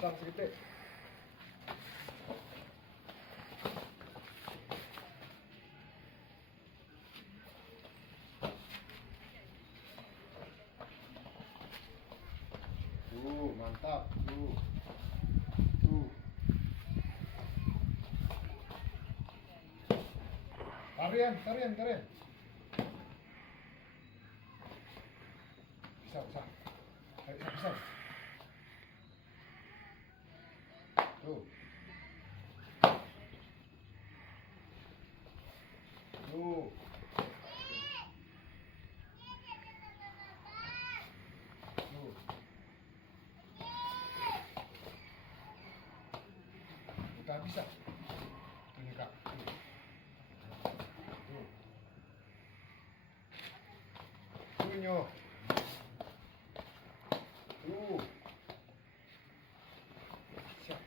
Utang sedikit. Mantap. Tarian. Bisa. Bisa. Tuh. Kita bisa. Ini Kak. Tuh. Tunyo. Tuh. Siap.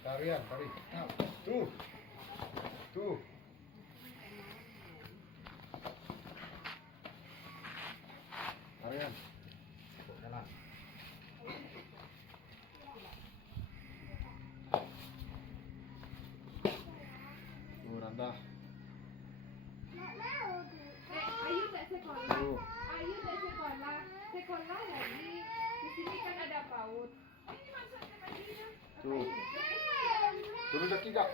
Tarian. Nah, tuh. Tarian. Jalan. Randa. Ayu tak sekolah lagi. Di sini kan ada PAUD. Tuh. Turun kaki Kak.